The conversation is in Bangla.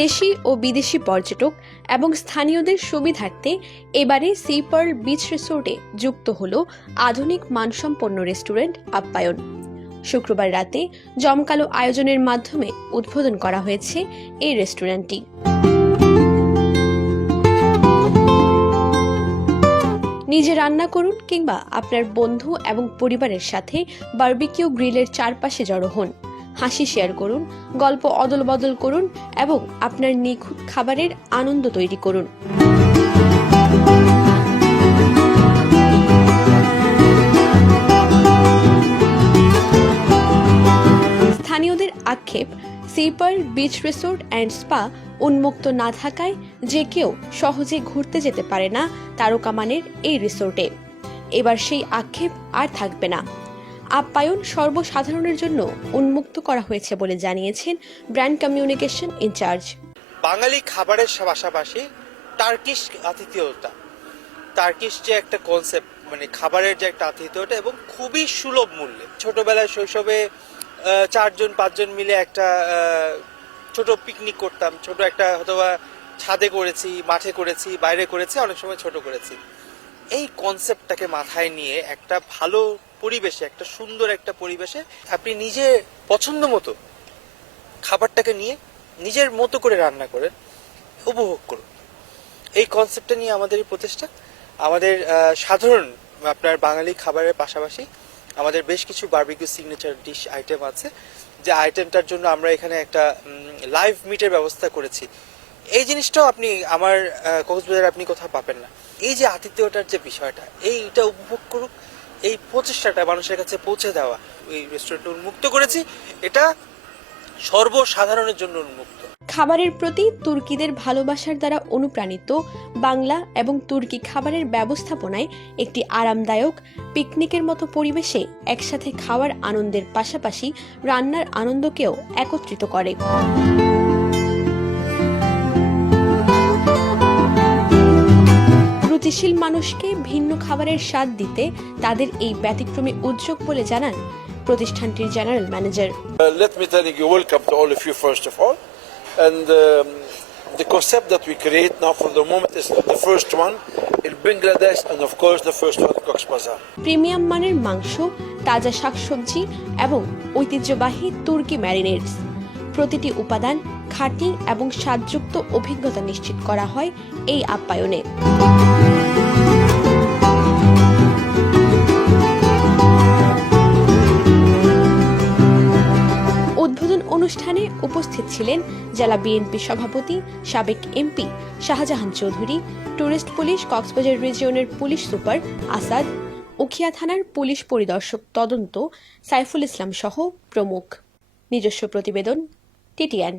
দেশি ও বিদেশি পর্যটক এবং স্থানীয়দের সুবিধার্থে এবারে সি পার্ল বিচ রিসোর্টে যুক্ত হল আধুনিক মানসম্পন্ন রেস্টুরেন্ট আপ্যায়ন। শুক্রবার রাতে জমকালো আয়োজনের মাধ্যমে উদ্বোধন করা হয়েছে এই রেস্টুরেন্টটি। নিজে রান্না করুন কিংবা আপনার বন্ধু এবং পরিবারের সাথে বারবিকিউ গ্রিলের চারপাশে জড়ো হন, হাসি শেয়ার করুন, গল্প অদল বদল করুন এবং আপনার নিখুঁত খাবারের আনন্দ তৈরি করুন। স্থানীয়দের আক্ষেপ, Sea Pearl Beach Resort and Spa উন্মুক্ত না থাকায় যে কেউ সহজে ঘুরতে যেতে পারে না তারকামানের এই রিসোর্টে। এবার সেই আক্ষেপ আর থাকবে না। আপ্যায়ন সর্বসাধারণের জন্য উন্মুক্ত করা হয়েছে বলে জানিয়েছেন ব্র্যান্ড কমিউনিকেশন ইনচার্জ। বাঙালি খাবারের পাশাপাশি টার্কিশ আতিথেয়তা, টার্কিশ যে একটা কনসেপ্ট, মানে খাবারের যে একটা আতিথেয়তা এবং খুবই সুলভ মূল্যে। ছোটবেলায় শৈশবে 4-5 মিলে একটা ছোট পিকনিক করতাম, ছোট একটা হয়তো ছাদে করেছি, মাঠে করেছি, বাইরে করেছি, অনেক সময় ছোট করেছি। এই কনসেপ্টটাকে মাথায় নিয়ে একটা ভালো পরিবেশে, একটা সুন্দর একটা পরিবেশে আপনি নিজে পছন্দ মতো খাবারটাকে নিয়ে নিজের মতো করে রান্না করেন, উপভোগ করুন। এই কনসেপ্টটা নিয়ে আমাদের এই প্রচেষ্টা। আমাদের সাধারণ আপনার বাঙালি খাবারের পাশাপাশি আমাদের বেশ কিছু বারবিকিউ সিগনেচার ডিশ আইটেম আছে, যে আইটেমটার জন্য আমরা এখানে একটা লাইভ মিটের ব্যবস্থা করেছি। এই জিনিসটাও আপনি আমার কক্সবাজারে আপনি কোথাও পাবেন না। এই যে আতিথেয়তার যে বিষয়টা, এইটা উপভোগ করুক, এই প্রচেষ্টাটা মানুষের কাছে পৌঁছে দেওয়া। এই রেস্টুরেন্ট উন্মুক্ত করেছি, এটা সর্বসাধারণের জন্য উন্মুক্ত। খাবারের প্রতি তুর্কিদের ভালোবাসার দ্বারা অনুপ্রাণিত বাংলা এবং তুর্কি খাবারের ব্যবস্থাপনায় একটি আরামদায়ক পিকনিকের মতো পরিবেশে একসাথে খাওয়ার আনন্দের পাশাপাশি রান্নার আনন্দকেও একত্রিত করে। রুচিশীল মানুষকে ভিন্ন খাবারের স্বাদ দিতে তাদের এই ব্যতিক্রমী উদ্যোগ বলে জানান প্রতিষ্ঠানটির general manager. Let me tell you, welcome to all of you first of all. And the concept that we create now for the moment is the first one in Bangladesh and of course the first one in Cox's Bazar. Premium মানের মাংস, তাজা শাকসবজি এবং ঐতিহ্যবাহী তুর্কি ম্যারিনেডস, প্রতিটি উপাদান খাঁটি এবং স্বাদযুক্ত অভিজ্ঞতা নিশ্চিত করা হয় এই আপ্যায়নে। উদ্বোধন অনুষ্ঠানে উপস্থিত ছিলেন জেলা বিএনপি সভাপতি, সাবেক MP Shahjahan Chowdhury, tourist police কক্সবাজার রিজিয়নের পুলিশ সুপার আসাদ, উখিয়া থানার পুলিশ পরিদর্শক তদন্ত সাইফুল ইসলাম সহ প্রমুখ। নিজস্ব প্রতিবেদন, TTN।